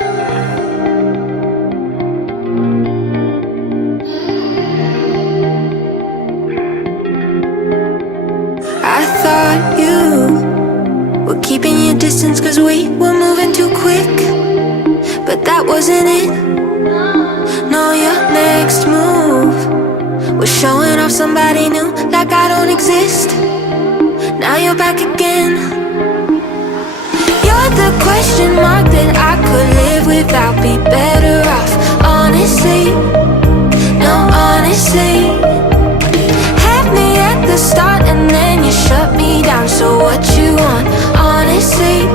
I thought you were keeping your distance cause we were moving too quick, but that wasn't it. No, your next move was showing off somebody new, like I don't exist. Now you're back again. You're the question mark that I could live without, be better off. Honestly, no, honestly. Had me at the start and then you shut me down. So what you want? Honestly,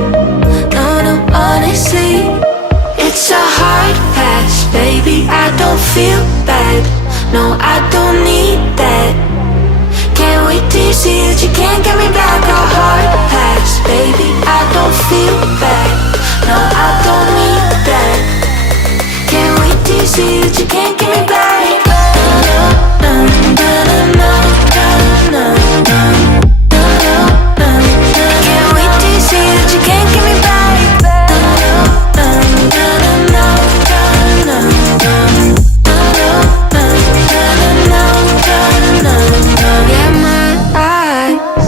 no, no, honestly. It's a hard pass, baby, I don't feel bad. No, I don't need that. Can't wait till you see that you can't get me back. A hard pass, baby, I don't feel bad. No, I don't need that. Can't wait till you see that you can't get me back. No, no, no, no, no, no, no, no. Can't wait till you see that you can't get me back. No, no, no, no, no, no, no. Yeah, my eyes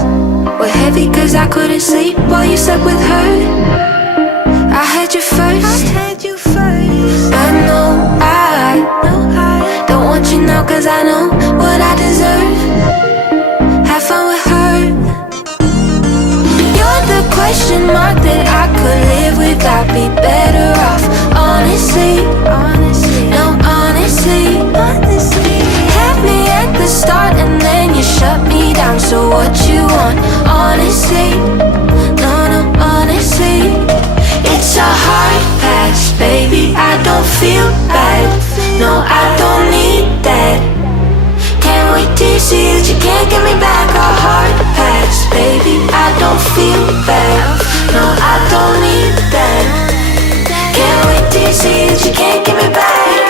were heavy cause I couldn't sleep while you slept with her. I had you first, but no, I don't want you now cause I know what I deserve. Have fun with her. You're the question mark that I could live without, be better off. Honestly, no, honestly. Had me at the start and then you shut me down. So what you want? Honestly, no, no, honestly. It's a hard pass, baby, I don't feel bad. No, I don't need that. Can't wait till you see that you can't get me back. A hard pass, baby, I don't feel bad. No, I don't need that. Can't wait till you see that you can't get me back.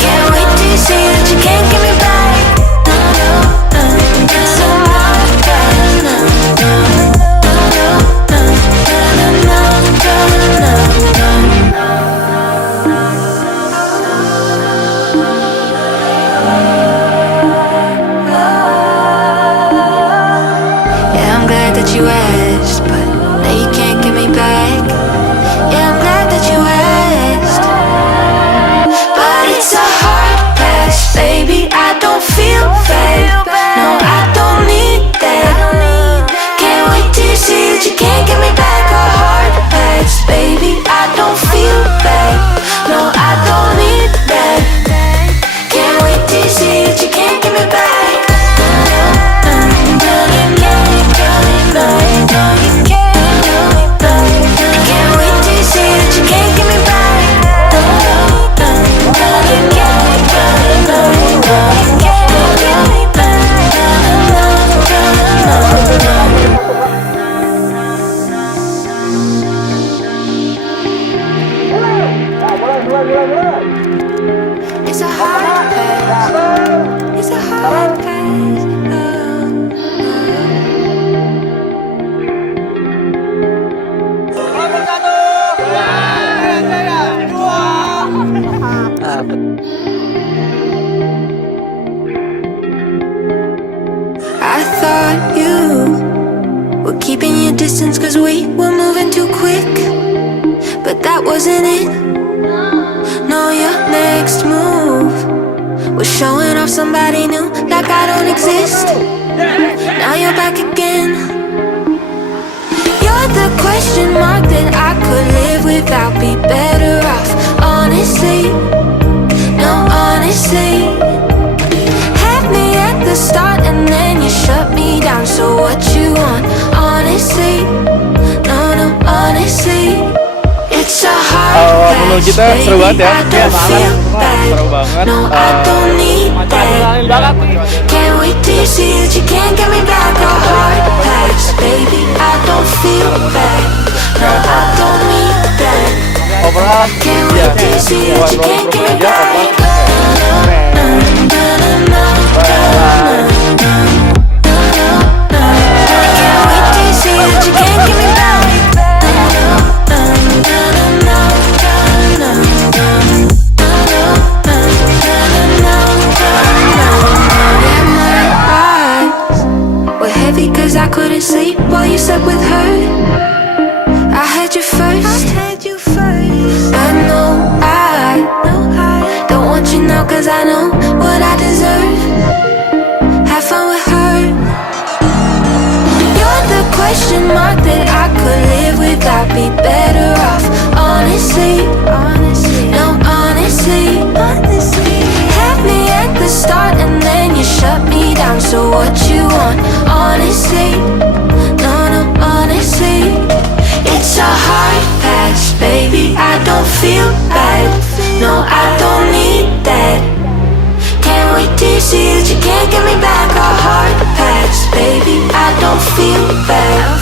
Can't wait till you see that you can't get me back. So hard, yeah, I'm glad that you asked, but now you can't get me back. Yeah, I'm glad that you asked, but it's a hard pass, baby, I don't feel bad. No, I don't need that. Can't wait till you see that you can't get me back. A hard pass, baby, I don't feel bad. No, I don't need that. Can't wait till you see that you can't get me back. Can't wait till you see that you can't get me back. It's a hard pass. It's a hard pass. I thought you were keeping your distance cause we were moving too quick, but that wasn't it. No, your next move was showing off somebody new, like I don't exist. Now you're back again. You're the question mark that I could live without, be better off. Honestly, no, honestly. Had me at the start and then you shut me down. So what you want? Honestly, no, no, honestly. It's a hard pass, kita seru banget ya. I don't feel bad. No, I don't need that. Can't wait till you see that you can't get me back. A hard pass, baby, I don't feel bad. No, I don't need that. Can't wait till you see that you can't get me back. Can't couldn't sleep while you slept with her. I had you first, but no, I don't want you now, cause I know what I deserve. Have fun with her. You're the question mark that I could live without, be better off. Honestly, no, honestly. Had me at the start and then you shut me down. So what you want? Honestly, no, honestly. It's a hard patch, baby, I don't feel bad. No, I don't need that. Can't wait till you see that you can't get me back. A hard patch, baby, I don't feel bad.